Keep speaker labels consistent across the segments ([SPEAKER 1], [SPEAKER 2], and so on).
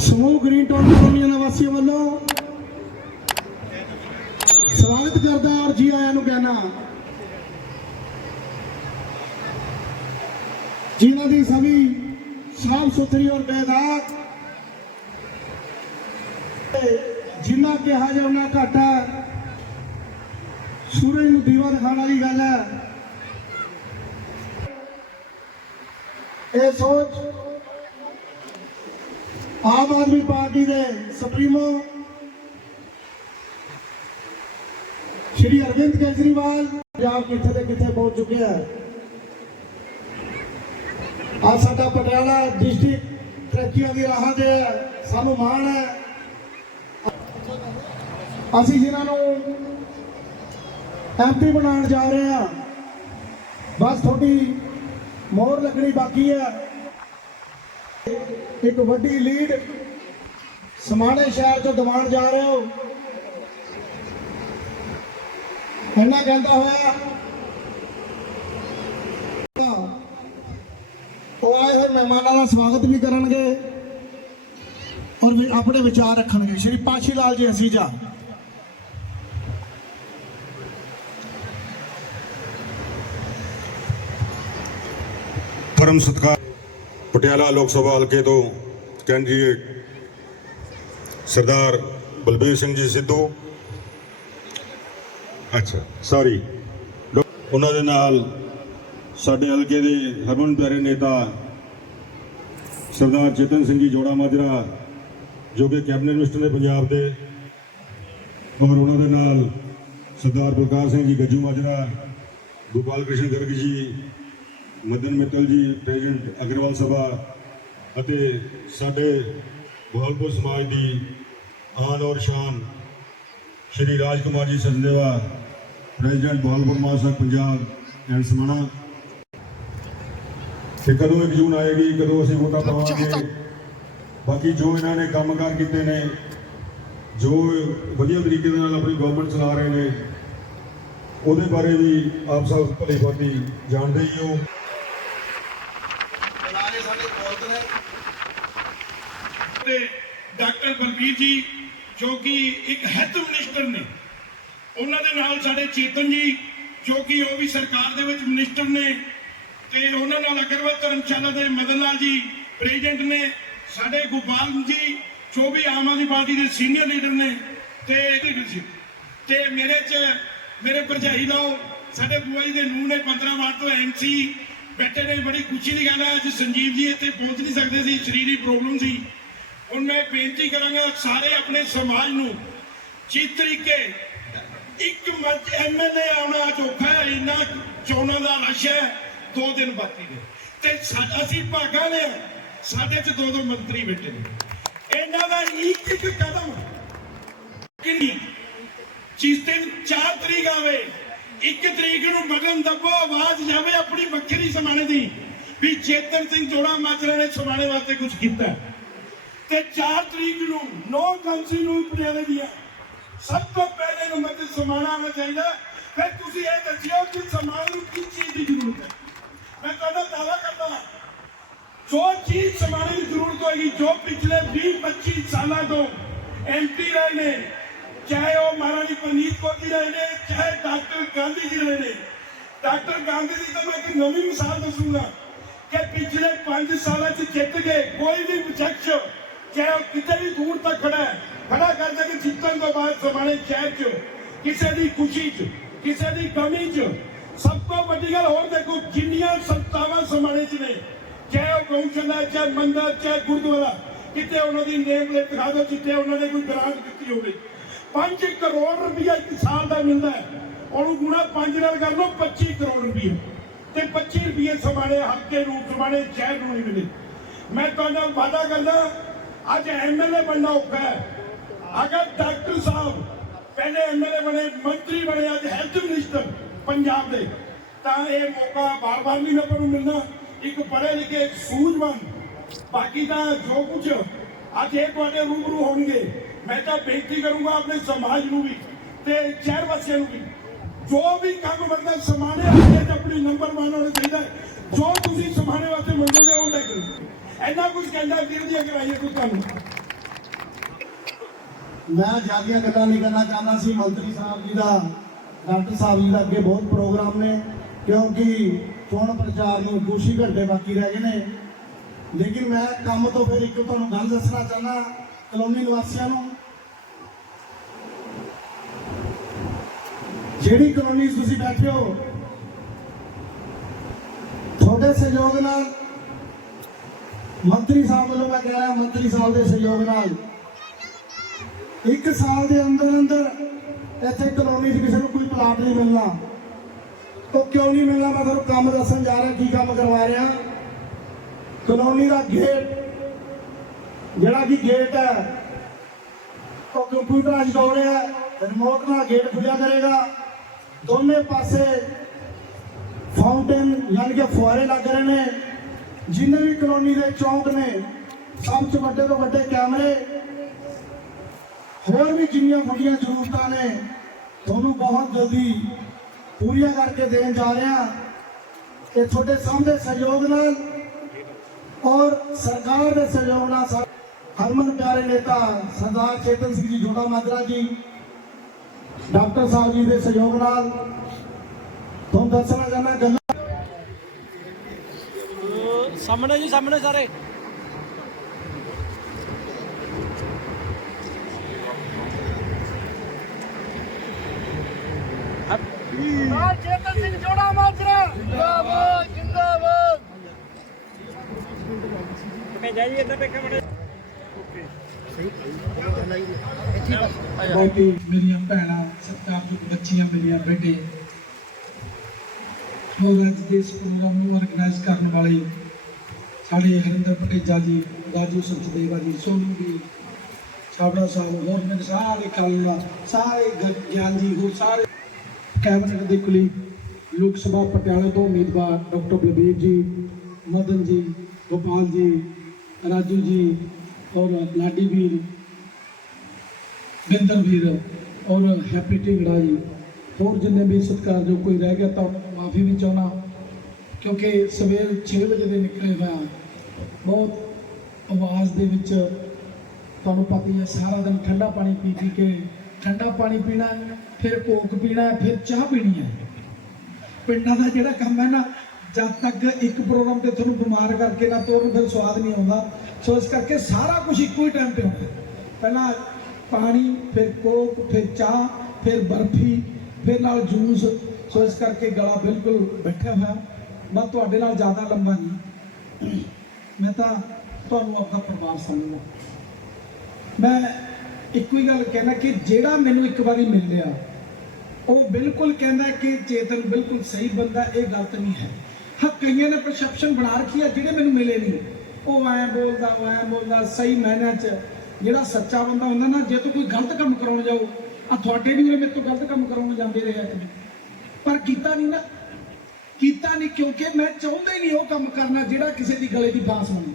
[SPEAKER 1] ਸਮੂਹ green town ਕਲੋਨੀਆਂ ਨਿਵਾਸੀਆਂ ਵੱਲੋਂ ਸਵਾਗਤ ਕਰਦਾ ਔਰ ਜੀ ਆਇਆਂ ਨੂੰ ਕਹਿਣਾ। ਜਿਨ੍ਹਾਂ ਦੀ ਸਭੀ ਸਾਫ਼ ਸੁਥਰੀ ਔਰ ਬੇਦਾਗ ਜਿੰਨਾ ਕਿਹਾ ਜਾ ਉਹਨਾਂ ਘੱਟ ਹੈ। ਸੂਰਜ ਨੂੰ ਦੀਵਾ ਦਿਖਾਉਣ ਵਾਲੀ ਗੱਲ ਹੈ। ਇਹ ਸੋਚ ਆਮ ਆਦਮੀ ਪਾਰਟੀ ਦੇ ਸੁਪਰੀਮੋ ਸ਼੍ਰੀ ਅਰਵਿੰਦ ਕੇਜਰੀਵਾਲ ਪੰਜਾਬ ਕਿੱਥੇ ਤੇ ਕਿੱਥੇ ਪਹੁੰਚ ਚੁੱਕਿਆ ਹੈ ਆ ਸਾਡਾ ਪਟਿਆਲਾ ਡਿਸਟ੍ਰਿਕਟ ਤਰੱਕੀਆਂ ਦੀ ਰਾਹਾਂ ਤੇ ਹੈ, ਸਾਨੂੰ ਮਾਣ ਹੈ। ਅਸੀਂ ਜਿਨ੍ਹਾਂ ਨੂੰ ਐਮਪੀ ਬਣਾਉਣ ਜਾ ਰਹੇ ਹਾਂ, ਬਸ ਤੁਹਾਡੀ ਮੋਹਰ ਲੱਗਣੀ ਬਾਕੀ ਹੈ। ਇੱਕ ਵੱਡੀ ਲੀਡ ਸਮਾਣੇ ਸ਼ਹਿਰ ਤੋਂ ਦਿਵਾਉਣ ਜਾ ਰਹੇ ਹੋ। ਇਹਨਾਂ ਕਹਿੰਦਾ ਹੋਇਆ। ਉਹ ਆਏ ਹੋਏ ਮਹਿਮਾਨਾਂ ਦਾ ਸਵਾਗਤ ਵੀ ਕਰਨਗੇ ਔਰ ਵੀ ਆਪਣੇ ਵਿਚਾਰ ਰੱਖਣਗੇ। ਸ਼੍ਰੀ ਪਾਸ਼ੀ ਲਾਲ ਜੀ ਹਸੀਜਾ
[SPEAKER 2] ਪਰਮ ਸਤਕਾਰ ਪਟਿਆਲਾ ਲੋਕ ਸਭਾ ਹਲਕੇ ਤੋਂ ਕੈਂਡੀਡੇਟ ਸਰਦਾਰ ਬਲਬੀਰ ਸਿੰਘ ਜੀ ਸਿੱਧੂ। ਅੱਛਾ ਸੌਰੀ ਉਹਨਾਂ ਦੇ ਨਾਲ ਸਾਡੇ ਹਲਕੇ ਦੇ ਹਰਮਨ ਪਿਆਰੇ ਨੇਤਾ ਸਰਦਾਰ ਚੇਤਨ ਸਿੰਘ ਜੀ ਜੋੜਾ ਮਾਜਰਾ, ਜੋ ਕਿ ਕੈਬਨਿਟ ਮਿਨਿਸਟਰ ਨੇ ਪੰਜਾਬ ਦੇ, ਔਰ ਉਹਨਾਂ ਦੇ ਨਾਲ ਸਰਦਾਰ ਪ੍ਰਕਾਸ਼ ਸਿੰਘ ਜੀ ਗੱਜੂ ਮਾਜਰਾ, ਗੋਪਾਲ ਕ੍ਰਿਸ਼ਨ ਗਰਗ ਜੀ ਮਦਨ ਮਿੱਤਲ ਜੀ ਪ੍ਰੈਜ਼ੀਡੈਂਟ ਅਗਰਵਾਲ ਸਭਾ ਅਤੇ ਸਾਡੇ ਬਹਾਲਪੁਰ ਸਮਾਜ ਦੀ ਆਨ ਔਰ ਸ਼ਾਨ ਸ਼੍ਰੀ ਰਾਜ ਕੁਮਾਰ ਜੀ ਸੰਦੇਵਾ ਪ੍ਰੈਜ਼ੀਡੈਂਟ ਬਹਾਲਪੁਰ ਮਹਾਸਭਾ ਪੰਜਾਬ ਐਂਡ ਸਮਾਣਾ। ਕਿ ਕਦੋਂ ਇੱਕ ਜੂਨ ਆਏਗੀ ਕਦੋਂ ਅਸੀਂ ਵੋਟਾਂ ਪਾਵਾਂਗੇ? ਬਾਕੀ ਜੋ ਇਹਨਾਂ ਨੇ ਕੰਮਕਾਰ ਕੀਤੇ ਨੇ ਜੋ ਵਧੀਆ ਤਰੀਕੇ ਦੇ ਨਾਲ ਆਪਣੀ ਗਵਰਨਮੈਂਟ ਚਲਾ ਰਹੇ ਨੇ ਉਹਦੇ ਬਾਰੇ ਵੀ ਆਪ ਸਭ ਭਲੀ ਭਾਂਤੀ ਜਾਣਦੇ ਹੀ ਹੋ
[SPEAKER 3] ਬੁਲਾਰੇ ਸਾਡੇ ਬਹੁਤ ਨੇ ਤੇ ਡਾਕਟਰ ਬਲਬੀਰ ਜੀ, ਜੋ ਕਿ ਇੱਕ ਹੈਲਥ ਮਿਨਿਸਟਰ ਨੇ, ਉਹਨਾਂ ਦੇ ਨਾਲ ਸਾਡੇ ਚੇਤਨ ਜੀ, ਜੋ ਕਿ ਉਹ ਵੀ ਸਰਕਾਰ ਦੇ ਵਿੱਚ ਮਿਨਿਸਟਰ ਨੇ, ਤੇ ਉਹਨਾਂ ਨਾਲ ਅਗਰਵਾਲ ਧਰਮਸ਼ਾਲਾ ਦੇ ਮਦਨ ਲਾਲ ਜੀ ਪ੍ਰੈਜ਼ੀਡੈਂਟ ਨੇ, ਸਾਡੇ ਗੋਪਾਲ ਜੀ, ਜੋ ਵੀ ਆਮ ਆਦਮੀ ਪਾਰਟੀ ਦੇ ਸੀਨੀਅਰ ਲੀਡਰ ਨੇ, ਤੇ ਲੀਡਰਸ਼ਿਪ ਤੇ ਮੇਰੇ ਚ, ਮੇਰੇ ਭਰਜਾਈ ਲਓ, ਸਾਡੇ ਬੂਆ ਜੀ ਦੇ ਨੂੰਹ ਨੇ 15 ਵਾਰ ਤੋਂ ਐਮਸੀ ਬੈਠੇ ਨੇ, ਬੜੀ ਖੁਸ਼ੀ ਦੀ ਗੱਲ ਹੈ, ਅੱਜ ਸੰਜੀਵ ਜੀ ਇੱਥੇ ਪਹੁੰਚ ਨਹੀਂ ਸਕਦੇ ਸੀ ਸਰੀਰਕ ਪ੍ਰੋਬਲਮ ਸੀ। ਹੁਣ ਮੈਂ ਬੇਨਤੀ ਕਰਾਂਗਾ ਸਾਰੇ ਆਪਣੇ ਸਮਾਜ ਨੂੰ, ਜਿਸ ਤਰੀਕੇ ਇੱਕ ਮੰਚ ਐਮਐਲਏ ਆਉਣਾ ਅੱਜ ਇੰਨਾ ਚੋਣਾਂ ਦਾ ਰਸ਼ ਹੈ, ਦੋ ਦਿਨ ਬਾਕੀ ਨੇ। ਤੇ ਅਸੀਂ ਭਾਗਾਂ ਨੇ ਸਾਡੇ ਚ ਦੋ ਦੋ ਮੰਤਰੀ ਬੈਠੇ ਨੇ। ਇਹਨਾਂ ਦਾ ਇੱਕ ਇੱਕ ਕਦਮ ਕਿੰਨੀ ਜਿਸ ਦਿਨ 4 ਤਰੀਕ ਆਵੇ 1 ਤਰੀਕ ਨੂੰ ਬਟਨ ਦੱਬੋ, ਆਵਾਜ਼ ਜਾਵੇ ਆਪਣੀ ਵੱਖਰੀ ਸਮਾਣੇ ਦੀ, ਵੀ ਚੇਤਨ ਸਿੰਘ ਜੋੜਾ ਮਾਜਰਾ ਨੇ ਸਮਾਣੇ ਵਾਸਤੇ ਕੁਝ ਕੀਤਾ। ਤੇ 4 ਤਰੀਕ ਨੂੰ ਨੋ ਕਾਉਂਸਲ ਨੂੰ ਪਟਿਆਲੇ ਦੀਆਂ ਸਭ ਤੋਂ ਪਹਿਲੇ ਨੰਬਰ ਤੇ ਸਮਾਣਾ ਆਉਣਾ ਚਾਹੀਦਾ ਫਿਰ ਤੁਸੀਂ ਇਹ ਦੱਸਿਓ ਕਿ ਸਮਾਣੇ ਨੂੰ ਕਿਸ ਚੀਜ਼ ਦੀ ਜ਼ਰੂਰਤ ਹੈ। ਮੈਂ ਤੁਹਾਡਾ ਦਾਅਵਾ ਕਰਦਾ ਜੋ ਚੀਜ਼ ਸਮਾਣੇ ਦੀ ਜ਼ਰੂਰਤ ਹੋਏਗੀ, ਜੋ ਪਿਛਲੇ 20 25 ਸਾਲਾਂ ਤੋਂ ਐਮਪੀ ਰਹੇ ਨੇ, ਚਾਹੇ ਉਹ ਮਹਾਰਾਣੀ ਪ੍ਰਨੀਤ ਕੌਰ ਜੀ ਰਹੇ ਨੇ, ਚਾਹੇ ਡਾਕਟਰ ਗਾਂਧੀ ਜੀ ਰਹੇ ਨੇ, ਡਾਕਟਰ ਗਾਂਧੀ ਜੀ ਤਾਂ ਮੈਂ ਇੱਕ ਨਵੀਂ ਮਿਸਾਲ ਦੱਸੂਗਾ ਕਿ ਪਿਛਲੇ 5 ਸਾਲਾਂ 'ਚ ਜਿੱਤ ਗਏ ਕੋਈ ਵੀ ਵਿਚਕਸ਼ ਚਾਹੇ ਉਹ ਕਿਤੇ ਵੀ ਦੂਰ ਤੱਕ ਖੜਾ ਹੈ, ਖੜਾ ਕਰਦਾ ਕਿ ਜਿੱਤਣ ਤੋਂ ਬਾਅਦ ਸਮਾਣੇ ਸ਼ਹਿਰ 'ਚ, ਕਿਸੇ ਦੀ ਖੁਸ਼ੀ 'ਚ, ਕਿਸੇ ਦੀ ਕਮੀ 'ਚ। ਸਭ ਤੋਂ ਵੱਡੀ ਗੱਲ ਹੋਰ ਦੇਖੋ, ਜਿੰਨੀਆਂ ਸੰਸਥਾਵਾਂ ਸਮਾਣੇ 'ਚ ਨੇ, ਚਾਹੇ ਉਹ ਗਊਸ਼ਾਲਾ ਚਾਹੇ ਮੰਦਰ, ਚਾਹੇ ਗੁਰਦੁਆਰਾ, ਕਿਤੇ ਉਹਨਾਂ ਦੀ ਨੇਮ ਪਲੇਟ ਦਿਖਾ ਦਿਓ, ਜਿੱਥੇ ਉਹਨਾਂ ਨੇ ਕੋਈ ਗ੍ਰਾਂਟ ਦਿੱਤੀ ਹੋਵੇ। 5 ਕਰੋੜ ਰੁਪਇਆ ਇੱਕ ਸਾਲ ਦਾ ਮਿਲਦਾ ਹੈ। ਉਹਨੂੰ ਗੁਣਾ 5 ਨਾਲ ਕਰ ਲਓ 25 ਕਰੋੜ ਰੁਪਇਆ ਤੇ 25 ਰੁਪਏ ਸਮਾਣੇ ਹਲਕੇ ਨੂੰ ਸਮਾਣੇ ਸ਼ਹਿਰ ਨੂੰ ਨਹੀਂ ਮਿਲੇ। ਮੈਂ ਤੁਹਾਡੇ ਨਾਲ ਵਾਅਦਾ ਕਰਦਾ ਅੱਜ ਐਮਐਲਏ ਬਣਨਾ ਔਖਾ ਹੈ। ਅਗਰ ਡਾਕਟਰ ਸਾਹਿਬ ਪਹਿਲੇ ਐਮਐਲਏ ਬਣੇ, ਮੰਤਰੀ ਬਣੇ, ਅੱਜ ਹੈਲਥ ਮਿਨਿਸਟਰ ਪੰਜਾਬ ਦੇ, ਤਾਂ ਇਹ ਮੌਕਾ ਬਾਰ-ਬਾਰ ਨਹੀਂ ਆਪਾਂ ਨੂੰ ਮਿਲਣਾ, ਇੱਕ ਪੜ੍ਹੇ ਲਿਖੇ ਸੂਝਵਾਨ। ਬਾਕੀ ਤਾਂ ਜੋ ਕੁਝ ਅੱਜ ਇਹ ਤੁਹਾਡੇ ਰੂਬਰੂ ਹੋਣਗੇ। ਮੈਂ ਤਾਂ ਬੇਨਤੀ ਕਰੂੰਗਾ ਆਪਣੇ ਸਮਾਜ ਨੂੰ ਵੀ ਤੇ ਸ਼ਹਿਰ ਵਾਸੀਆਂ ਨੂੰ ਵੀ, ਜੋ ਵੀ ਕੰਮ ਬੰਦਾ ਸਮਾਣੇ ਹੱਥੇ ਚ ਆਪਣੀ ਨੰਬਰ 1 ਹੋਣਾ ਚਾਹੀਦਾ ਜੋ ਤੁਸੀਂ ਸਮਾਣੇ ਵਾਸਤੇ ਮੰਗੋਗੇ ਉਹ ਲੈ ਕਰੋ ਇੰਨਾ ਕੁਝ ਕਹਿੰਦਾ ਵੀਰ ਜੀ ਅਗਰ ਆਈਏ ਤੁਹਾਨੂੰ
[SPEAKER 1] ਮੈਂ ਜਿਆਦੀਆਂ ਗੱਲਾਂ ਨਹੀਂ ਕਰਨਾ ਚਾਹੁੰਦਾ ਸੀ, ਮੰਤਰੀ ਸਾਹਿਬ ਜੀ ਦਾ, ਡਾਕਟਰ ਸਾਹਿਬ ਜੀ ਦਾ ਅੱਗੇ ਬਹੁਤ ਪ੍ਰੋਗਰਾਮ ਨੇ, ਕਿਉਂਕਿ ਚੋਣ ਪ੍ਰਚਾਰ ਨੂੰ ਕੁਛ ਹੀ ਘੰਟੇ ਬਾਕੀ ਰਹਿ ਗਏ ਨੇ। ਲੇਕਿਨ ਮੈਂ ਕੰਮ ਤੋਂ ਫਿਰ ਇੱਕ ਤੁਹਾਨੂੰ ਗੱਲ ਦੱਸਣਾ ਚਾਹੁੰਦਾ, ਕਲੋਨੀ ਨਿਵਾਸੀਆਂ ਨੂੰ। ਜਿਹੜੀ ਕਲੋਨੀ 'ਚ ਤੁਸੀਂ ਬੈਠੇ ਹੋ, ਤੁਹਾਡੇ ਸਹਿਯੋਗ ਨਾਲ ਮੰਤਰੀ ਸਾਹਿਬ ਵੱਲੋਂ ਮੈਂ ਕਹਿ ਰਿਹਾ, ਮੰਤਰੀ ਸਾਹਿਬ ਦੇ ਸਹਿਯੋਗ ਨਾਲ। ਇੱਕ ਸਾਲ ਦੇ ਅੰਦਰ ਅੰਦਰ ਇੱਥੇ ਕਲੋਨੀ 'ਚ ਕਿਸੇ ਨੂੰ ਕੋਈ ਪਲਾਟ ਨਹੀਂ ਮਿਲਣਾ। ਉਹ ਕਿਉਂ ਨਹੀਂ ਮਿਲਣਾ? ਮੈਂ ਤੁਹਾਨੂੰ ਕੰਮ ਦੱਸਣ ਜਾ ਰਿਹਾ, ਕੀ ਕੰਮ ਕਰਵਾ ਰਿਹਾ। ਕਲੋਨੀ ਦਾ ਗੇਟ ਜਿਹੜਾ ਕਿ ਗੇਟ ਹੈ, ਉਹ ਕੰਪਿਊਟਰਾਈਜ਼ਡ ਹੋ ਰਿਹਾ ਹੈ ਰਿਮੋਟ ਨਾਲ ਗੇਟ ਖੁੱਲਿਆ ਕਰੇਗਾ। ਦੋਨੇ ਪਾਸੇ ਫਾਊਂਟੇਨ ਯਾਨੀ ਕਿ ਫੁਆਰੇ ਲੱਗ ਰਹੇ ਨੇ। ਜਿੰਨੇ ਵੀ ਕਲੋਨੀ ਦੇ ਚੌਂਕ ਨੇ, ਸਭ ਤੋਂ ਵੱਡੇ ਤੋਂ ਵੱਡੇ ਕੈਮਰੇ, ਹੋਰ ਵੀ ਜਿੰਨੀਆਂ ਵੱਡੀਆਂ ਜ਼ਰੂਰਤਾਂ ਨੇ, ਤੁਹਾਨੂੰ ਬਹੁਤ ਜਲਦੀ ਪੂਰੀਆਂ ਕਰਕੇ ਦੇਣ ਜਾ ਰਿਹਾ। ਇਹ ਤੁਹਾਡੇ ਸਾਹਮਣੇ ਸਹਿਯੋਗ ਨਾਲ ਔਰ ਸਰਕਾਰ ਦੇ ਸਹਿਯੋਗ ਨਾਲ ਹਰਮਨ ਪਿਆਰੇ ਨੇਤਾ ਸਰਦਾਰ ਚੇਤਨ ਸਿੰਘ ਜੀ, ਜੋੜਾ ਮਾਜਰਾ ਜੀ, ਡਾਕਟਰ ਸਾਹਿਬ ਜੀ ਦੇ ਸਹਿਯੋਗ ਨਾਲ ਤੁਹਾਨੂੰ ਦੱਸਣਾ ਚਾਹੁੰਦਾ ਗੱਲਾਂ
[SPEAKER 4] ਸਾਹਮਣੇ ਜੀ ਸਾਹਮਣੇ ਸਾਰੇ।
[SPEAKER 5] ਨਾਲ ਚੇਤਨ ਸਿੰਘ ਜੋੜਾ ਮਾਜਰਾ। ਜਿੰਦਾਬਾਦ ਜਿੰਦਾਬਾਦ।
[SPEAKER 4] ਮੈਂ ਜਾਈ ਇੱਧਰ ਦੇਖੇ ਬੜੇ
[SPEAKER 6] ਬਾਕੀ ਮੇਰੀਆਂ ਭੈਣਾਂ ਸਤਿਕਾਰਯੋਗ ਬੱਚੀਆਂ ਮੇਰੀਆਂ ਬੇਟੇ। ਔਰ ਅੱਜ ਦੇ ਇਸ ਪ੍ਰੋਗਰਾਮ ਨੂੰ ਆਰਗੇਨਾਈਜ਼ ਕਰਨ ਵਾਲੇ ਸਾਡੇ ਹਰਿੰਦਰ ਪਟੇਜਾ ਜੀ ਰਾਜੂ ਸਚਦੇਵਾ ਜੀ, ਸੋਨੂ ਜੀ ਸਾਬੜਾ ਸਾਹਿਬ, ਹੋਰ ਮੇਰੇ ਸਾਰੇ ਕਾਲਨਾ ਸਾਰੇ ਗਿਆਨ ਜੀ, ਹੋਰ ਸਾਰੇ ਕੈਬਨਿਟ ਦੇ ਕੁਲੀ, ਲੋਕ ਸਭਾ ਪਟਿਆਲਾ ਤੋਂ ਉਮੀਦਵਾਰ ਡਾਕਟਰ ਬਲਬੀਰ ਜੀ, ਮਦਨ ਜੀ, ਗੋਪਾਲ ਜੀ, ਰਾਜੂ ਜੀ, ਔਰ ਲਾਡੀ ਵੀਰ, ਬਿੰਦਰ ਵੀਰ, ਔਰ ਹੈਪੀ ਢਿੰਗੜਾ ਜੀ, ਹੋਰ ਜਿੰਨੇ ਵੀ ਸਤਿਕਾਰ ਜੋ ਕੋਈ ਰਹਿ ਗਿਆ ਤਾਂ ਮਾਫੀ ਵੀ ਚਾਹਣਾ ਕਿਉਂਕਿ ਸਵੇਰ 6 ਵਜੇ ਦੇ ਨਿਕਲੇ ਹੋਇਆ ਬਹੁਤ ਆਵਾਜ਼ ਦੇ ਵਿੱਚ ਤੁਹਾਨੂੰ ਪਤਾ ਹੀ ਹੈ, ਸਾਰਾ ਦਿਨ ਠੰਡਾ ਪਾਣੀ ਪੀ ਪੀ ਕੇ ਠੰਡਾ ਪਾਣੀ ਪੀਣਾ, ਫਿਰ ਕੋਕ ਪੀਣਾ, ਫਿਰ ਚਾਹ ਪੀਣੀ ਹੈ। ਪਿੰਡਾਂ ਦਾ ਜਿਹੜਾ ਕੰਮ ਹੈ ਨਾ, ਜਦ ਤੱਕ ਇੱਕ ਪ੍ਰੋਗਰਾਮ ਤੇ ਤੁਹਾਨੂੰ ਬਿਮਾਰ ਕਰਕੇ ਨਾ ਤੋਰਨ ਫਿਰ ਸਵਾਦ ਨਹੀਂ ਆਉਂਦਾ। ਸੋ ਇਸ ਕਰਕੇ ਸਾਰਾ ਕੁਝ ਇੱਕੋ ਹੀ ਟਾਈਮ ਤੇ ਹੁੰਦਾ ਪਹਿਲਾਂ ਪਾਣੀ, ਫਿਰ ਕੋਕ, ਫਿਰ ਚਾਹ, ਫਿਰ ਬਰਫੀ, ਫਿਰ ਨਾਲ ਜੂਸ। ਸੋ ਇਸ ਕਰਕੇ ਗਲਾ ਬਿਲਕੁਲ ਬੈਠਾ ਹੋਇਆ। ਮੈਂ ਤੁਹਾਡੇ ਨਾਲ ਜ਼ਿਆਦਾ ਲੰਬਾ ਨਹੀਂ। ਮੈਂ ਤਾਂ ਤੁਹਾਨੂੰ ਆਪਣਾ ਪਰਿਵਾਰ ਸਮਝਦਾ। ਮੈਂ ਇੱਕੋ ਹੀ ਗੱਲ ਕਹਿਣਾ ਕਿ ਜਿਹੜਾ ਮੈਨੂੰ ਇੱਕ ਵਾਰੀ ਮਿਲ ਲਿਆ, ਉਹ ਬਿਲਕੁਲ ਕਹਿੰਦਾ ਕਿ ਚੇਤਨ ਬਿਲਕੁਲ ਸਹੀ ਬੰਦਾ, ਇਹ ਗਲਤ ਨਹੀਂ ਹੈ। ਹਾਂ, ਕਈਆਂ ਨੇ ਪਰਸੈਪਸ਼ਨ ਬਣਾ ਰੱਖੀ ਹੈ ਜਿਹੜੇ ਮੈਨੂੰ ਮਿਲੇ ਨਹੀਂ। ਉਹ ਐਂ ਬੋਲਦਾ, ਉਹ ਐਂ ਬੋਲਦਾ, ਸਹੀ ਮਾਇਨਿਆਂ 'ਚ ਜਿਹੜਾ ਸੱਚਾ ਬੰਦਾ ਹੁੰਦਾ ਨਾ, ਜੇ ਤੂੰ ਕੋਈ ਗਲਤ ਕੰਮ ਕਰਾਉਣ ਜਾਓ ਆ ਤੁਹਾਡੇ ਵੀ ਮੇਰੇ ਤੋਂ ਗਲਤ ਕੰਮ ਕਰਾਉਣ ਜਾਂਦੇ ਰਹੇ ਆ ਪਰ ਕੀਤਾ ਨਹੀਂ ਨਾ। ਕੀਤਾ ਨਹੀਂ ਕਿਉਂਕਿ ਮੈਂ ਚਾਹੁੰਦਾ ਹੀ ਨਹੀਂ ਉਹ ਕੰਮ ਕਰਨਾ ਜਿਹੜਾ ਕਿਸੇ ਦੀ ਗਲੇ ਦੀ ਫਾਂਸ ਹੋਣੀ।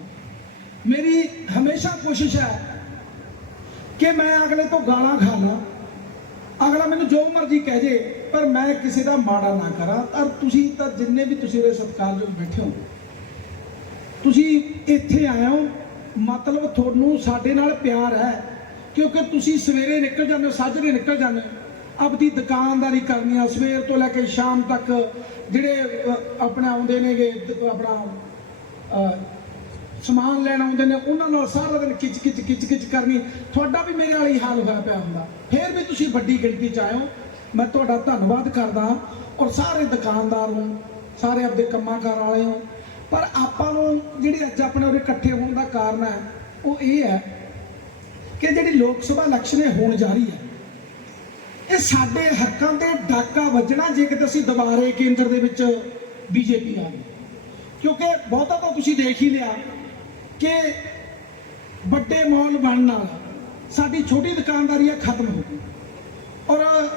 [SPEAKER 6] ਮੇਰੀ ਹਮੇਸ਼ਾ ਕੋਸ਼ਿਸ਼ ਹੈ ਕਿ ਮੈਂ ਅਗਲੇ ਤੋਂ ਗਾਲਾਂ ਖਾ ਲਾਂ ਅਗਲਾ ਮੈਨੂੰ ਜੋ ਮਰਜ਼ੀ ਕਹਿ ਜੇ, ਪਰ ਮੈਂ ਕਿਸੇ ਦਾ ਮਾੜਾ ਨਾ ਕਰਾਂ। ਔਰ ਤੁਸੀਂ ਤਾਂ ਜਿੰਨੇ ਵੀ ਤੁਸੀਂ ਦੇ ਸਤਿਕਾਰਯੋਗ ਬੈਠੇ ਹੋ, ਤੁਸੀਂ ਇੱਥੇ ਆਏ ਹੋ, ਮਤਲਬ ਤੁਹਾਨੂੰ ਸਾਡੇ ਨਾਲ ਪਿਆਰ ਹੈ। ਕਿਉਂਕਿ ਤੁਸੀਂ ਸਵੇਰੇ ਨਿਕਲ ਜਾਂਦੇ ਹੋ, ਸਾਜਰੇ ਨਿਕਲ ਜਾਂਦੇ ਹੋ। ਆਪਦੀ ਦੁਕਾਨਦਾਰੀ ਕਰਨੀ ਆ, ਸਵੇਰ ਤੋਂ ਲੈ ਕੇ ਸ਼ਾਮ ਤੱਕ ਜਿਹੜੇ ਆਪਣੇ ਆਉਂਦੇ ਨੇਗੇ, ਦ- ਆਪਣਾ ਸਮਾਨ ਲੈਣ ਆਉਂਦੇ ਨੇ, ਉਹਨਾਂ ਨਾਲ ਸਾਰਾ ਦਿਨ ਕਿਚ ਕਿਚ ਕਿਚ ਕਿਚ ਕਰਨੀ, ਤੁਹਾਡਾ ਵੀ ਮੇਰੇ ਵਾਲੀ ਹਾਲ ਹੋਇਆ ਪਿਆ ਹੁੰਦਾ। ਫਿਰ ਵੀ ਤੁਸੀਂ ਵੱਡੀ ਗਿਣਤੀ ਚ ਆਇਓ। ਮੈਂ ਤੁਹਾਡਾ ਧੰਨਵਾਦ ਕਰਦਾ ਔਰ ਸਾਰੇ ਦੁਕਾਨਦਾਰ ਨੂੰ, ਸਾਰੇ ਆਪਦੇ ਕੰਮਾਂ ਕਾਰ ਵਾਲੇ ਹੋ ਪਰ ਆਪਾਂ ਨੂੰ ਜਿਹੜੀ ਅੱਜ ਆਪਣੇ ਉਰੇ ਇਕੱਠੇ ਹੋਣ ਦਾ ਕਾਰਨ ਹੈ, ਉਹ ਇਹ ਹੈ ਕਿ ਜਿਹੜੀ ਲੋਕ ਸਭਾ ਇਲੈਕਸ਼ਨ ਹੋਣ ਜਾ ਰਹੀ ਹੈ ਇਹ ਸਾਡੇ ਹੱਕਾਂ ਤੇ ਡਾਕਾ ਵੱਜਣਾ ਜੇ ਕਿਤੇ ਅਸੀਂ ਦੁਬਾਰੇ ਕੇਂਦਰ ਦੇ ਵਿੱਚ ਬੀਜੇਪੀ ਆ ਗਈ ਕਿਉਂਕਿ ਬਹੁਤਾ ਤਾਂ ਤੁਸੀਂ ਦੇਖ ਹੀ ਲਿਆ ਕਿ ਵੱਡੇ ਮਾਲ ਬਣਨ ਨਾਲ ਸਾਡੀ ਛੋਟੀ ਦੁਕਾਨਦਾਰੀ ਆ, ਖਤਮ ਹੋ ਗਈ। ਔਰ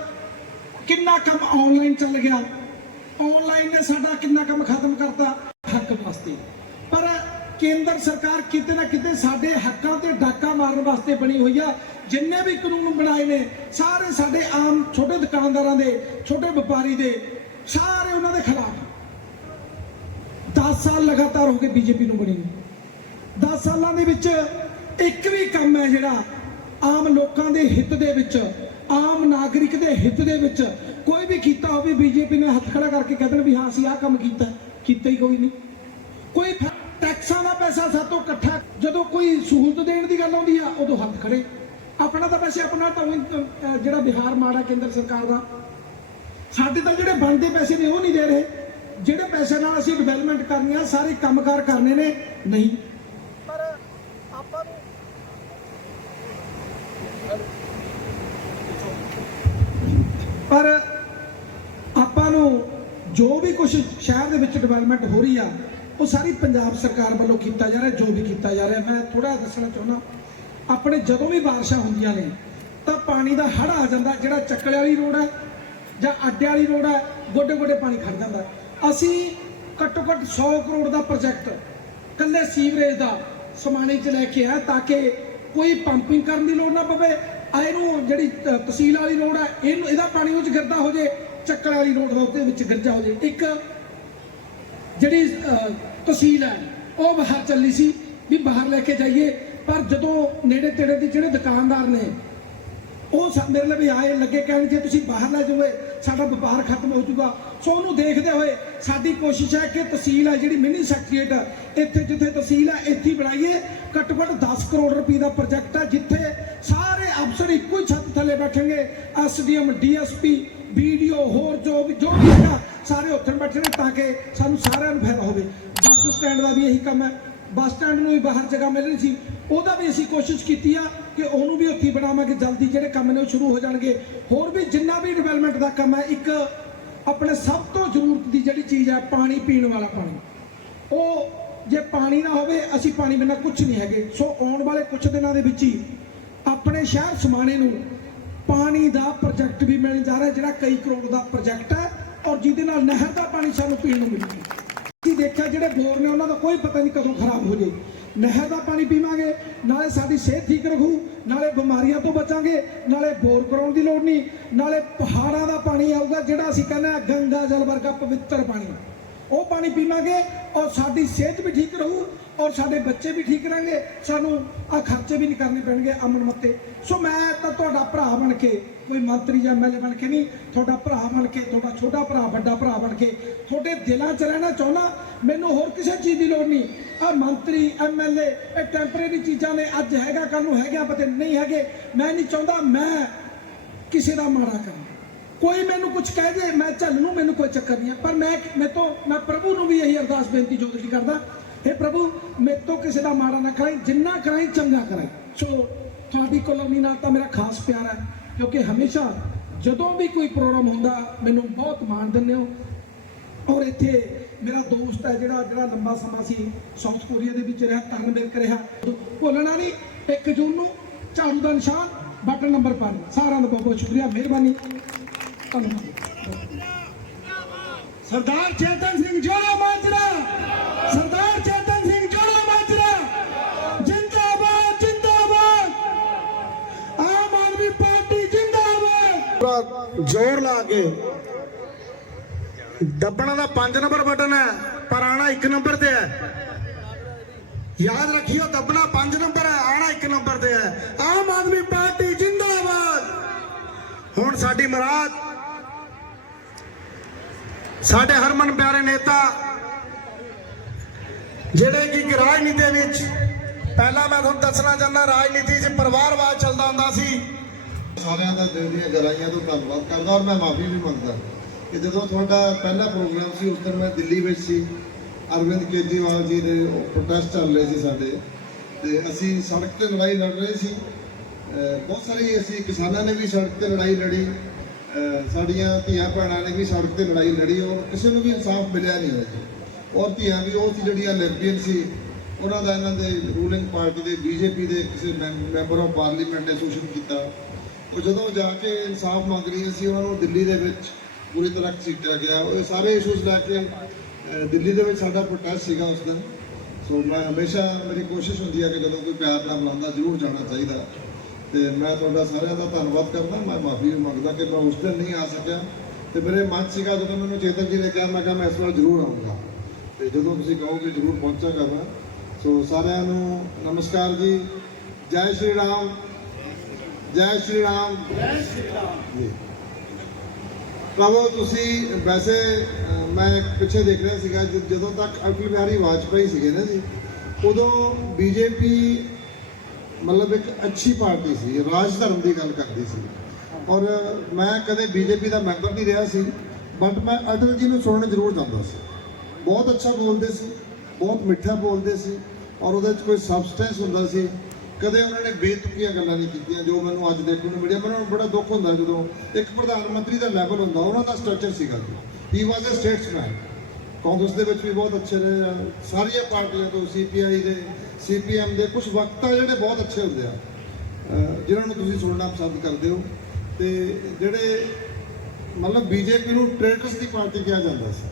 [SPEAKER 6] ਕਿੰਨਾ ਕੰਮ ਆਨਲਾਈਨ ਚੱਲ ਗਿਆ। ਆਨਲਾਈਨ ਨੇ ਸਾਡਾ ਕਿੰਨਾ ਕੰਮ ਖਤਮ ਕਰਤਾ? ਹੱਕ ਵਾਸਤੇ। ਕੇਂਦਰ ਸਰਕਾਰ ਕਿਤੇ ਨਾ ਕਿਤੇ ਸਾਡੇ ਹੱਕਾਂ ਤੇ ਡਾਕਾ ਮਾਰਨ ਵਾਸਤੇ ਬਣੀ ਹੋਈ ਆ। ਜਿੰਨੇ ਵੀ ਕਾਨੂੰਨ ਬਣਾਏ ਨੇ, ਸਾਰੇ ਸਾਡੇ ਆਮ ਛੋਟੇ ਦੁਕਾਨਦਾਰਾਂ ਦੇ, ਛੋਟੇ ਵਪਾਰੀ ਦੇ, ਸਾਰੇ ਉਹਨਾਂ ਦੇ ਖਿਲਾਫ। 10 ਸਾਲ ਲਗਾਤਾਰ ਹੋ ਗਏ ਬੀਜੇਪੀ ਨੂੰ ਬਣੀ ਨੂੰ। 10 ਸਾਲਾਂ ਦੇ ਵਿੱਚ ਇੱਕ ਵੀ ਕੰਮ ਹੈ ਜਿਹੜਾ ਆਮ ਲੋਕਾਂ ਦੇ ਹਿੱਤ ਦੇ ਵਿੱਚ, ਆਮ ਨਾਗਰਿਕ ਦੇ ਹਿੱਤ ਦੇ ਵਿੱਚ ਕੋਈ ਵੀ ਕੀਤਾ ਹੋਵੇ, ਬੀਜੇਪੀ ਨੇ ਹੱਥ ਖੜਾ ਕਰਕੇ ਕਹਿ ਦੇਣ ਵੀ ਹਾਂ, ਅਸੀਂ ਆਹ ਕੰਮ ਕੀਤਾ ਕੀਤਾ ਹੀ ਕੋਈ ਨਹੀਂ। ਕੋਈ ਫ- ਟੈਕਸਾਂ ਦਾ ਪੈਸਾ ਸਾਤੋਂ ਇਕੱਠਾ ਜਦੋਂ ਕੋਈ ਸਹੂਲਤ ਦੇਣ ਦੀ ਗੱਲ ਆਉਂਦੀ ਆ ਉਦੋਂ ਹੱਥ ਖੜੇ। ਆਪਣਾ ਤਾਂ ਵੈਸੇ ਆਪਣਾ ਤਾਂ ਜਿਹੜਾ ਬਿਹਾਰ ਮਾੜਾ ਕੇਂਦਰ ਸਰਕਾਰ ਦਾ। ਸਾਡੇ ਤਾਂ ਜਿਹੜੇ ਬਣਦੇ ਪੈਸੇ ਨੇ ਉਹ ਨਹੀਂ ਦੇ ਰਹੇ। ਜਿਹੜੇ ਪੈਸੇ ਨਾਲ ਅਸੀਂ ਡਿਵੈਲਪਮੈਂਟ ਕਰਨੀ ਆ ਸਾਰੇ ਕੰਮਕਾਰ ਕਰਨੇ ਨੇ ਨਹੀਂ। ਪਰ ਆਪਾਂ ਨੂੰ ਪਰ ਆਪਾਂ ਨੂੰ ਜੋ ਵੀ ਕੁਝ ਸ਼ਹਿਰ ਦੇ ਵਿੱਚ ਡਿਵੈਲਪਮੈਂਟ ਹੋ ਰਹੀ ਆ ਉਹ ਸਾਰੀ ਪੰਜਾਬ ਸਰਕਾਰ ਵੱਲੋਂ ਕੀਤਾ ਜਾ ਰਿਹਾ, ਜੋ ਵੀ ਕੀਤਾ ਜਾ ਰਿਹਾ, ਮੈਂ ਥੋੜਾ ਦੱਸਣਾ ਚਾਹੁੰਦਾ। ਆਪਣੇ ਜਦੋਂ ਵੀ ਬਾਰਿਸ਼ਾਂ ਹੁੰਦੀਆਂ ਨੇ, ਤਾਂ ਪਾਣੀ ਦਾ ਹੜ ਆ ਜਾਂਦਾ, ਜਿਹੜਾ ਚੱਕਲੇ ਵਾਲੀ ਰੋਡ ਹੈ ਜਾਂ ਅੱਡੇ ਵਾਲੀ ਰੋਡ ਹੈ ਗੋਡੇ ਗੋਡੇ ਪਾਣੀ ਖੜ ਜਾਂਦਾ। ਅਸੀਂ ਘੱਟੋ ਘੱਟ 100 ਕਰੋੜ ਦਾ ਪ੍ਰੋਜੈਕਟ ਕੱਲੇ ਸੀਵਰੇਜ ਦਾ ਸਮਾਣੇ ਚ ਲੈ ਕੇ ਆਇਆ ਤਾਂ ਕਿ ਕੋਈ ਪੰਪਿੰਗ ਕਰਨ ਦੀ ਲੋੜ ਨਾ ਪਵੇ। ਆ ਇਹਨੂੰ ਜਿਹੜੀ ਤਹਿਸੀਲ ਵਾਲੀ ਰੋਡ ਹੈ, ਇਹਨੂੰ, ਇਹਦਾ ਪਾਣੀ ਉਹ ਚ ਗਿਰਦਾ ਹੋ ਜੇ, ਚੱਕਲ ਵਾਲੀ ਰੋਡ ਦਾ ਉਹਦੇ ਵਿੱਚ ਗਿਰਜਾ ਹੋ ਜੇ। ਇੱਕ ਜਿਹੜੀ ਤਹਿਸੀਲ ਹੈ, ਉਹ ਬਾਹਰ ਚੱਲੀ ਸੀ ਵੀ ਬਾਹਰ ਲੈ ਕੇ ਜਾਈਏ। ਪਰ ਜਦੋਂ ਨੇੜੇ ਤੇੜੇ ਦੇ ਜਿਹੜੇ ਦੁਕਾਨਦਾਰ ਨੇ, ਉਹ ਮੇਰੇ ਲਈ ਵੀ ਆਏ, ਲੱਗੇ ਕਹਿਣ, ਜੇ ਤੁਸੀਂ ਬਾਹਰ ਲੈ ਜਾਓਗੇ, ਸਾਡਾ ਵਪਾਰ ਖਤਮ ਹੋ ਜਾਊਗਾ। ਸੋ ਉਹਨੂੰ ਦੇਖਦੇ ਹੋਏ ਸਾਡੀ ਕੋਸ਼ਿਸ਼ ਹੈ ਕਿ ਤਹਿਸੀਲ ਹੈ, ਜਿਹੜੀ ਮਿਨੀ ਸੈਕਟਰੀਏਟ ਇੱਥੇ ਜਿੱਥੇ ਤਹਿਸੀਲ ਹੈ, ਇੱਥੇ ਬਣਾਈਏ। ਘੱਟੋ ਘੱਟ 10 ਕਰੋੜ ਰੁਪਏ ਦਾ ਪ੍ਰੋਜੈਕਟ ਹੈ, ਜਿੱਥੇ ਸਾਰੇ ਅਫਸਰ ਇੱਕੋ ਹੀ ਛੱਤ ਥੱਲੇ ਬੈਠਣਗੇ। ਐਸਡੀਐਮ, ਡੀਐਸਪੀ ਵੀਡੀਓ ਹੋਰ ਜੋ ਵੀ ਜੋ ਵੀ ਹੈਗਾ ਸਾਰੇ ਉੱਥੇ ਬੈਠੇ ਨੇ ਤਾਂ ਕਿ ਸਾਨੂੰ ਸਾਰਿਆਂ ਨੂੰ ਫਾਇਦਾ ਹੋਵੇ। ਬੱਸ ਸਟੈਂਡ ਦਾ ਵੀ ਇਹੀ ਕੰਮ ਹੈ। ਬੱਸ ਸਟੈਂਡ ਨੂੰ ਵੀ ਬਾਹਰ ਜਗ੍ਹਾ ਮਿਲ ਰਹੀ ਸੀ। ਉਹਦਾ ਵੀ ਅਸੀਂ ਕੋਸ਼ਿਸ਼ ਕੀਤੀ ਆ ਕਿ ਉਹਨੂੰ ਵੀ ਉੱਥੇ ਬਣਾਵਾਂਗੇ। ਜਲਦੀ ਜਿਹੜੇ ਕੰਮ ਨੇ ਉਹ ਸ਼ੁਰੂ ਹੋ ਜਾਣਗੇ। ਹੋਰ ਵੀ ਜਿੰਨਾ ਵੀ ਡਿਵੈਲਪਮੈਂਟ ਦਾ ਕੰਮ ਹੈ, ਇੱਕ ਆਪਣੇ ਸਭ ਤੋਂ ਜ਼ਰੂਰਤ ਦੀ ਜਿਹੜੀ ਚੀਜ਼ ਹੈ, ਪਾਣੀ ਪੀਣ ਵਾਲਾ ਪਾਣੀ। ਉਹ ਜੇ ਪਾਣੀ ਨਾ ਹੋਵੇ, ਅਸੀਂ ਪਾਣੀ ਬਿਨਾਂ ਕੁਝ ਨਹੀਂ ਹੈਗੇ। ਸੋ ਆਉਣ ਵਾਲੇ ਕੁਝ ਦਿਨਾਂ ਦੇ ਵਿੱਚ ਹੀ ਆਪਣੇ ਸ਼ਹਿਰ ਸਮਾਣੇ ਨੂੰ ਪਾਣੀ ਦਾ ਪ੍ਰੋਜੈਕਟ ਵੀ ਮਿਲਣ ਜਾ ਰਿਹਾ, ਜਿਹੜਾ ਕਈ ਕਰੋੜ ਦਾ ਪ੍ਰੋਜੈਕਟ ਹੈ। ਔਰ ਜਿਹਦੇ ਨਾਲ ਨਹਿਰ ਦਾ ਪਾਣੀ ਸਾਨੂੰ ਪੀਣ ਨੂੰ ਮਿਲੂਗਾ ਅਸੀਂ ਦੇਖਿਆ ਜਿਹੜੇ ਬੋਰ ਨੇ, ਉਹਨਾਂ ਦਾ ਕੋਈ ਪਤਾ ਨਹੀਂ ਕਦੋਂ ਖਰਾਬ ਹੋ ਜੇ। ਨਹਿਰ ਦਾ ਪਾਣੀ ਪੀਵਾਂਗੇ, ਨਾਲੇ ਸਾਡੀ ਸਿਹਤ ਠੀਕ ਰਹੂ, ਨਾਲੇ ਬਿਮਾਰੀਆਂ ਤੋਂ ਬਚਾਂਗੇ, ਨਾਲੇ ਬੋਰ ਕਰਾਉਣ ਦੀ ਲੋੜ ਨਹੀਂ, ਨਾਲੇ ਪਹਾੜਾਂ ਦਾ ਪਾਣੀ ਆਊਗਾ, ਜਿਹੜਾ ਅਸੀਂ ਕਹਿੰਦੇ ਆ ਗੰਗਾ ਜਲ ਵਰਗਾ ਪਵਿੱਤਰ ਪਾਣੀ। ਉਹ ਪਾਣੀ ਪੀਵਾਂਗੇ ਔਰ ਸਾਡੀ ਸਿਹਤ ਵੀ ਠੀਕ ਰਹੂ ਔਰ ਸਾਡੇ ਬੱਚੇ ਵੀ ਠੀਕ ਰਹਿਣਗੇ। ਸਾਨੂੰ ਆ ਖਰਚੇ ਵੀ ਨਹੀਂ ਕਰਨੇ ਪੈਣਗੇ ਅਮਨ ਮੱਤੇ। ਸੋ ਮੈਂ ਤਾਂ ਤੁਹਾਡਾ ਭਰਾ ਬਣ ਕੇ, ਕੋਈ ਮੰਤਰੀ ਜਾਂ ਐਮਐਲਏ ਬਣ ਕੇ ਨਹੀਂ, ਤੁਹਾਡਾ ਭਰਾ ਬਣ ਕੇ, ਤੁਹਾਡਾ ਛੋਟਾ ਭਰਾ, ਵੱਡਾ ਭਰਾ ਬਣ ਕੇ ਤੁਹਾਡੇ ਦਿਲਾਂ 'ਚ ਰਹਿਣਾ ਚਾਹੁੰਦਾ, ਮੈਨੂੰ ਹੋਰ ਕਿਸੇ ਚੀਜ਼ ਦੀ ਲੋੜ ਨਹੀਂ। ਆ ਮੰਤਰੀ ਐਮਐਲਏ ਇਹ ਟੈਂਪਰੇਰੀ ਚੀਜ਼ਾਂ ਨੇ, ਅੱਜ ਹੈਗਾ ਕੱਲ ਨੂੰ ਹੈਗਾ ਪਤਾ ਨਹੀਂ ਹੈਗੇ। ਮੈਂ ਨਹੀਂ ਚਾਹੁੰਦਾ ਮੈਂ ਕਿਸੇ ਦਾ ਮਾੜਾ ਕਰਾਂ। ਕੋਈ ਮੈਨੂੰ ਕੁਝ ਕਹਿ ਦੇ ਮੈਂ ਝੱਲ ਨੂੰ ਮੈਨੂੰ ਕੋਈ ਚੱਕਰ ਨਹੀਂ ਹੈ। ਪਰ ਮੈਂ ਮੈਂ ਤੋਂ, ਮੈਂ ਪ੍ਰਭੂ ਨੂੰ ਵੀ ਇਹੀ ਅਰਦਾਸ, ਬੇਨਤੀ ਜੋਦੜੀ ਕਰਦਾ। हे ਪ੍ਰਭੂ, ਮੇਰੇ ਤੋਂ ਕਿਸੇ ਦਾ ਮਾੜਾ ਨਾ ਕਰਾਈ, ਜਿੰਨਾ ਕਰਾਈ, ਚੰਗਾ ਕਰਾਈ। ਸੋ, ਤੁਹਾਡੀ ਕਲੋਨੀ ਨਾਲ ਤਾਂ ਮੇਰਾ ਖਾਸ ਪਿਆਰ ਹੈ, ਕਿਉਂਕਿ ਹਮੇਸ਼ਾ ਜਦੋਂ ਵੀ ਕੋਈ ਪ੍ਰੋਗਰਾਮ ਹੁੰਦਾ, ਮੈਨੂੰ ਬਹੁਤ ਮਾਣ ਦਿੰਦੇ ਹੋ। ਔਰ ਇੱਥੇ ਮੇਰਾ ਦੋਸਤ ਹੈ, ਜਿਹੜਾ ਜਿਹੜਾ ਲੰਬਾ ਸਮਾਂ ਸੀ ਸਾਊਥ ਕੋਰੀਆ ਦੇ ਵਿੱਚ ਰਿਹਾ ਕਰਨ ਮਿਲ ਰਿਹਾ ਭੁੱਲਣਾ ਨਹੀਂ 1 ਜੂਨ ਨੂੰ ਝਾੜੂ ਦਾ ਨਿਸ਼ਾਨ ਬਟਨ ਨੰਬਰ 5 ਸਾਰਿਆਂ ਦਾ ਬਹੁਤ ਬਹੁਤ ਸ਼ੁਕਰੀਆ, ਮਿਹਰਬਾਨੀ।
[SPEAKER 1] ਸਰਦਾਰ ਚੇਤਨ ਸਿੰਘ ਜੋੜਾ ਮਾਜਰਾ। ਸਰਦਾਰ ਚੇਤਨ ਸਿੰਘ ਜੋੜਾ ਮਾਜਰਾ। ਜਿੰਦਾਬਾਦ ਜਿੰਦਾਬਾਦ। ਆਮ ਆਦਮੀ ਪਾਰਟੀ ਜਿੰਦਾਬਾਦ। ਜ਼ੋਰ ਲਾ ਕੇ। ਦੱਬਣਾ ਦਾ 5 ਨੰਬਰ ਬਟਨ ਹੈ, ਪਰ ਆਣਾ 1 ਨੰਬਰ ਤੇ ਹੈ। ਯਾਦ ਰੱਖਿਓ, ਦੱਬਣਾ 5 ਨੰਬਰ ਹੈ, ਆਣਾ 1 ਨੰਬਰ ਤੇ ਹੈ। ਆਮ ਆਦਮੀ ਪਾਰਟੀ ਜਿੰਦਾਬਾਦ। ਹੁਣ ਸਾਡੀ ਮਰਾਦ ਸਾਡੇ ਹਰਮਨ ਪਿਆਰੇ ਨੇਤਾ, ਜਿਹੜੇ ਕਿ ਰਾਜਨੀਤੀ ਦੇ ਵਿੱਚ, ਪਹਿਲਾਂ ਮੈਂ ਤੁਹਾਨੂੰ ਦੱਸਣਾ ਚਾਹੁੰਦਾ, ਰਾਜਨੀਤੀ 'ਚ ਪਰਿਵਾਰਵਾਦ ਚੱਲਦਾ ਹੁੰਦਾ ਸੀ।
[SPEAKER 7] ਸਾਰਿਆਂ ਦਾ ਦਿਲ ਦੀਆਂ ਗਹਿਰਾਈਆਂ ਤੋਂ ਧੰਨਵਾਦ ਕਰਦਾ ਔਰ ਮੈਂ ਮਾਫੀ ਵੀ ਮੰਗਦਾ ਕਿ ਜਦੋਂ ਤੁਹਾਡਾ ਪਹਿਲਾ ਪ੍ਰੋਗਰਾਮ ਸੀ, ਉਸ ਦਿਨ ਮੈਂ ਦਿੱਲੀ ਵਿੱਚ ਸੀ। ਅਰਵਿੰਦ ਕੇਜਰੀਵਾਲ ਜੀ ਦੇ ਪ੍ਰੋਟੈਸਟ ਚੱਲ ਰਹੇ ਸੀ ਸਾਡੇ। ਤੇ ਅਸੀਂ ਸੜਕ ਤੇ ਲੜਾਈ ਲੜ ਰਹੇ ਸੀ। ਬਹੁਤ ਸਾਰੀ ਅਸੀਂ ਕਿਸਾਨਾਂ ਨੇ ਵੀ ਸੜਕ ਤੇ ਲੜਾਈ ਲੜੀ। ਸਾਡੀਆਂ ਧੀਆਂ ਭੈਣਾਂ ਨੇ ਵੀ ਸੜਕ ਤੇ ਲੜਾਈ ਲੜੀ ਔਰ ਕਿਸੇ ਨੂੰ ਵੀ ਇਨਸਾਫ ਮਿਲਿਆ ਨਹੀਂ ਹੈ ਜੀ ਔਰ ਧੀਆਂ ਵੀ, ਉਹ ਸੀ ਜਿਹੜੀਆਂ ਲੈਸਬੀਅਨ ਸੀ, ਉਹਨਾਂ ਦਾ ਇਹਨਾਂ ਦੇ ਰੂਲਿੰਗ ਪਾਰਟੀ ਦੇ ਬੀਜੇਪੀ ਦੇ ਕਿਸੇ ਮੈਂਬਰ ਆਫ ਪਾਰਲੀਮੈਂਟ ਨੇ ਸ਼ੋਸ਼ਣ ਕੀਤਾ। ਉਹ ਜਦੋਂ ਜਾ ਕੇ ਇਨਸਾਫ ਮੰਗ ਰਹੀਆਂ ਸੀ, ਉਹਨਾਂ ਨੂੰ ਦਿੱਲੀ ਦੇ ਵਿੱਚ ਪੂਰੀ ਤਰ੍ਹਾਂ ਘਸੀਟਿਆ ਗਿਆ। ਉਹ ਸਾਰੇ ਇਸ਼ੂਜ਼ ਲੈ ਕੇ ਦਿੱਲੀ ਦੇ ਵਿੱਚ ਸਾਡਾ ਪ੍ਰੋਟੈਸਟ ਸੀਗਾ ਉਸ ਦਿਨ। ਸੋ ਮੈਂ ਹਮੇਸ਼ਾ, ਮੇਰੀ ਕੋਸ਼ਿਸ਼ ਹੁੰਦੀ ਹੈ ਕਿ ਜਦੋਂ ਕੋਈ ਪਿਆਰ ਨਾਲ ਬੁਲਾਉਂਦਾ ਜ਼ਰੂਰ ਜਾਣਾ ਚਾਹੀਦਾ। ਤੇ ਮੈਂ ਤੁਹਾਡਾ ਸਾਰਿਆਂ ਦਾ ਧੰਨਵਾਦ ਕਰਦਾ। ਮੈਂ ਮਾਫੀ ਮੰਗਦਾ ਕਿ ਮੈਂ ਉਸ ਦਿਨ ਨਹੀਂ ਆ ਸਕਿਆ। ਤੇ ਮੇਰੇ ਮਨ ਸੀਗਾ ਜਦੋਂ ਮੈਨੂੰ ਚੇਤਨ ਜੀ ਨੇ ਕਿਹਾ ਮੈਂ ਕਿਹਾ ਮੈਂ ਇਸ ਵਾਰ ਜ਼ਰੂਰ ਆਉਂਗਾ ਤੇ ਜਦੋਂ ਤੁਸੀਂ ਕਹੋਗੇ ਜ਼ਰੂਰ ਪਹੁੰਚਾਂਗਾ ਮੈਂ ਸੋ ਸਾਰਿਆਂ ਨੂੰ ਨਮਸਕਾਰ ਜੀ। ਜੈ ਸ਼੍ਰੀ ਰਾਮ। ਜੈ ਸ਼੍ਰੀ ਰਾਮ। ਜੈ ਸ਼੍ਰੀ ਰਾਮ। ਜੀ। ਪ੍ਰਭੂ ਤੁਸੀਂ ਵੈਸੇ ਮੈਂ ਪਿੱਛੇ ਦੇਖ ਰਿਹਾ ਸੀਗਾ ਜਦ- ਜਦੋਂ ਤੱਕ ਅਟਲ ਬਿਹਾਰੀ ਵਾਜਪਾਈ ਸੀਗੇ ਨਾ ਜੀ ਉਦੋਂ ਬੀਜੇਪੀ ਮਤਲਬ ਇੱਕ ਅੱਛੀ ਪਾਰਟੀ ਸੀ, ਰਾਜ ਧਰਮ ਦੀ ਗੱਲ ਕਰਦੀ ਸੀ। ਔਰ ਮੈਂ ਕਦੇ ਬੀਜੇਪੀ ਦਾ ਮੈਂਬਰ ਨਹੀਂ ਰਿਹਾ ਸੀ ਬਟ ਮੈਂ ਅਟਲ ਜੀ ਨੂੰ ਸੁਣਨ ਜ਼ਰੂਰ ਜਾਂਦਾ ਸੀ। ਬਹੁਤ ਅੱਛਾ ਬੋਲਦੇ ਸੀ, ਬਹੁਤ ਮਿੱਠਾ ਬੋਲਦੇ ਸੀ, ਔਰ ਉਹਦੇ ਵਿੱਚ ਕੋਈ ਸਬਸਟੈਂਸ ਹੁੰਦਾ ਸੀ। ਕਦੇ ਉਹਨਾਂ ਨੇ ਬੇਤੁਕੀਆਂ ਗੱਲਾਂ ਨਹੀਂ ਕੀਤੀਆਂ, ਜੋ ਮੈਨੂੰ ਅੱਜ ਦੇਖਣ ਨੂੰ ਮਿਲਿਆ। ਮੈਨੂੰ ਬੜਾ ਦੁੱਖ ਹੁੰਦਾ ਜਦੋਂ ਇੱਕ ਪ੍ਰਧਾਨ ਮੰਤਰੀ ਦਾ ਲੈਵਲ ਹੁੰਦਾ, ਉਹਨਾਂ ਦਾ ਸਟਰਕਚਰ ਸੀਗਾ ਹੀ ਵਾਸ ਅ ਸਟੇਟਸਮੈਨ ਕਾਂਗਰਸ ਦੇ ਵਿੱਚ ਵੀ ਬਹੁਤ ਅੱਛੇ ਰਹੇ ਆ ਸਾਰੀਆਂ ਪਾਰਟੀਆਂ ਤੋਂ ਸੀਪੀਆਈ ਦੇ ਸੀਪੀਐਮ ਦੇ ਕੁਝ ਵਕਤਾ ਜਿਹੜੇ ਬਹੁਤ ਅੱਛੇ ਹੁੰਦੇ ਆ। ਅਹ ਜਿਨ੍ਹਾਂ ਨੂੰ ਤੁਸੀਂ ਸੁਣਨਾ ਪਸੰਦ ਕਰਦੇ ਹੋ। ਤੇ ਜਿਹੜੇ ਮਤਲਬ ਬੀਜੇਪੀ ਨੂੰ ਟ੍ਰੇਡਰਸ ਦੀ ਪਾਰਟੀ ਕਿਹਾ ਜਾਂਦਾ ਸੀ।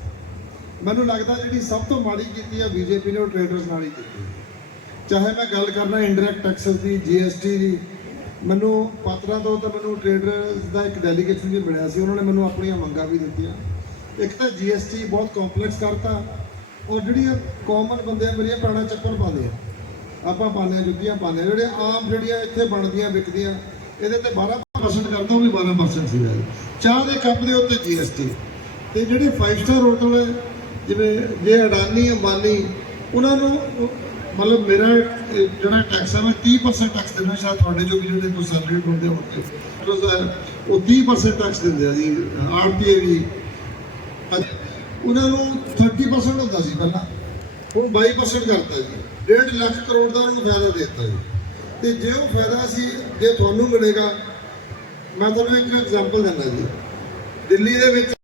[SPEAKER 7] ਮੈਨੂੰ ਲੱਗਦਾ ਜਿਹੜੀ ਸਭ ਤੋਂ ਮਾੜੀ ਕੀਤੀ ਆ ਬੀਜੇਪੀ ਨੇ, ਉਹ ਟ੍ਰੇਡਰਸ ਨਾਲ ਹੀ ਕੀਤੀ ਚਾਹੇ ਮੈਂ ਗੱਲ ਕਰਨਾ ਇੰਡਾਇਰੈਕਟ ਟੈਕਸਸ ਦੀ ਜੀਐਸਟੀ ਦੀ, ਮੈਨੂੰ ਪਾਤਰਾਂ ਤੋਂ ਤਾਂ ਮੈਨੂੰ ਟ੍ਰੇਡਰਸ ਦਾ ਇੱਕ ਡੈਲੀਗੇਸ਼ਨ ਵੀ ਮਿਲਿਆ ਸੀ। ਉਹਨਾਂ ਨੇ ਮੈਨੂੰ ਆਪਣੀਆਂ ਮੰਗਾਂ ਵੀ ਦਿੱਤੀਆਂ। ਇੱਕ ਤਾਂ ਜੀਐਸਟੀ ਬਹੁਤ ਕੰਪਲੈਕਸ ਕਰਤਾ ਔਰ ਜਿਹੜੀਆਂ ਕਾਮਨ ਬੰਦੇ ਆ ਮੇਰੀਆਂ ਪੈਣਾ ਚੱਪਲ ਪਾਉਂਦੇ ਆ, ਆਪਾਂ ਪਾਉਂਦੇ ਆ ਜੁੱਤੀਆਂ ਪਾਉਂਦੇ ਆ ਜਿਹੜੇ ਆਮ ਜਿਹੜੀਆਂ ਇੱਥੇ ਬਣਦੀਆਂ, ਵਿਕਦੀਆਂ, ਇਹਦੇ ਤੇ 12% ਕਰਦਾ ਉਹ ਵੀ 12% ਸੀ ਵੈਸੇ ਚਾਹ ਦੇ ਕੱਪ ਦੇ ਉੱਤੇ ਜੀਐਸਟੀ ਤੇ ਜਿਹੜੇ 5 ਸਟਾਰ ਹੋਟਲ ਜਿਵੇਂ ਜੇ ਅਡਾਨੀ, ਅੰਬਾਨੀ, ਉਹਨਾਂ ਨੂੰ, ਮਤਲਬ ਮੇਰਾ ਜਿਹੜਾ ਟੈਕਸ ਹੈ ਮੈਂ 30% ਟੈਕਸ ਦਿੰਦਾ ਸ਼ਾਇਦ ਤੁਹਾਡੇ ਜੋ ਵੀ ਜਿਹੜੇ ਕੋਈ ਸੈਲਰੀ ਹੁੰਦੇ ਹੋਣਗੇ। ਉਹ 30% ਟੈਕਸ ਦਿੰਦੇ ਆ ਜੀ ਆਰਟੀਏ ਵੀ। ਉਹਨਾਂ ਨੂੰ 30% ਹੁੰਦਾ ਸੀ ਪਹਿਲਾਂ। ਹੁਣ 22% ਕਰਤਾ ਜੀ। 1.5 ਲੱਖ ਕਰੋੜ ਦਾ ਉਹਨੂੰ ਫਾਇਦਾ ਦੇ ਦਿੱਤਾ ਜੀ। ਤੇ ਜੇ ਉਹ ਫਾਇਦਾ ਸੀ, ਜੇ ਤੁਹਾਨੂੰ ਮਿਲੇਗਾ, ਮੈਂ ਤੁਹਾਨੂੰ ਇੱਕ ਐਗਜ਼ਾਮਪਲ ਦਿੰਦਾ ਜੀ। ਦਿੱਲੀ ਦੇ ਵਿੱਚ